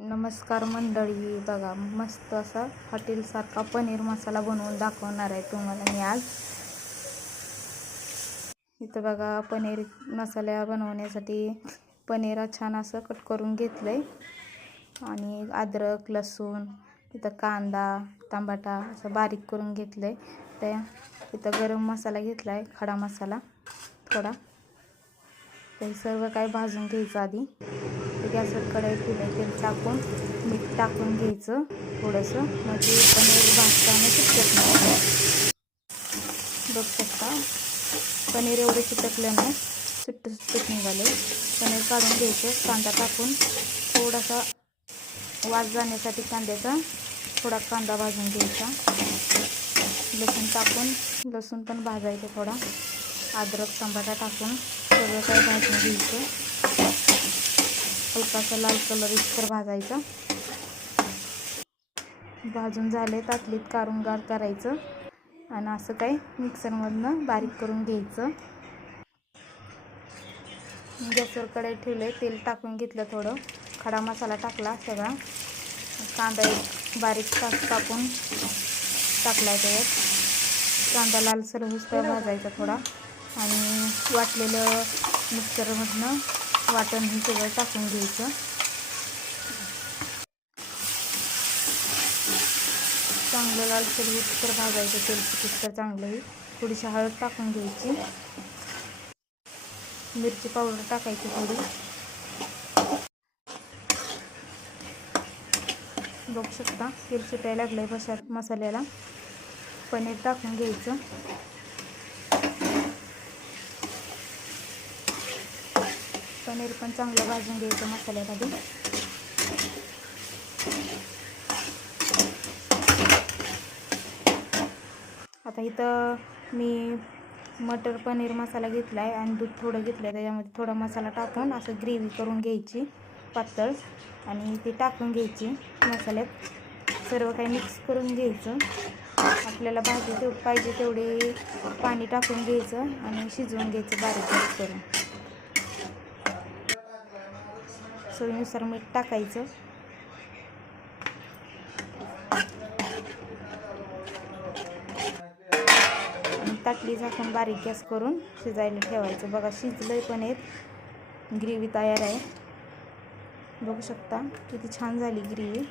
नमस्कार मंडळी, बघा मस्त असा हॉटेलसारखा पनीर मसाला बनवून दाखवणार आहे तुम्हाला मी आज. इथं बघा पनीर मसाला बनवण्यासाठी पनीर छान असं कट करून घेतलंय आणि अद्रक लसूण इथं कांदा टमाटा असं बारीक करून घेतलंय. ते इथं गरम मसाला घेतलाय, खडा मसाला थोडा. ते सर्व काय भाजून घ्यायचं आधी. गॅसवर कढई ठेवली, तेल टाकून मीठ टाकून घ्यायचं थोडंसं, म्हणजे पनीर भाजताना चिकटत नाही. बघू शकता पनीर एवढं चिकटलं नाही, सुट्ट निघाले. पनीर काढून घ्यायचं, कांदा टाकून थोडासा वास जाण्यासाठी कांद्याचा थोडा कांदा भाजून घ्यायचा. लसूण टाकून लसूण पण भाजायचं थोडा. अद्रक टमाटा टाकून सगळं काय भाजून घ्यायचं. हलकासा लाल कलर इतकर भाजायचा. भाजून झाले ताटलीत काढून गार करायचं आणि असं काय मिक्सरमधनं बारीक करून घ्यायचं. गॅसवर कढई ठेवले, तेल टाकून घेतलं, थोडं खडा मसाला टाकला सगळा. कांदा एक बारीक टाकून टाकला. त्याच्यात कांदा लालसर होईस्तोवर भाजायचा थोडा आणि वाटलेलं मिक्सरमधनं वाटण हे सगळं टाकून घ्यायचं. चांगलं लालसर होईस्तोवर भाजायचं, तेल सुटीस्तोवर चांगलं. थोडीशी हळद टाकून घ्यायची, मिरची पावडर टाकायची थोडी. बघू शकता तेल सुटायला लागलंय मसाल्याला. पनीर टाकून घ्यायचं. पनीर पण चांगलं भाजून घ्यायचं मसाल्यामध्ये. आता इथं मी मटर पनीर मसाला घेतला आहे आणि दूध थोडं घेतलं आहे. त्याच्यामध्ये थोडा मसाला टाकून असं ग्रेव्ही करून घ्यायची पातळ आणि ती टाकून घ्यायची मसाल्यात. सर्व काही मिक्स करून घ्यायचं. आपल्याला पाहिजे तेवढे पाणी टाकून घ्यायचं आणि शिजवून घ्यायचं बारीक करून. चवीनुसार मीठ टाकायचं. आणि ताटली झाकून बारीक गॅस करून शिजायला ठेवायचं. बघा शिजलंय पनीर, ग्रेव्ही तयार आहे. बघू शकता किती छान झाली ग्रेव्ही.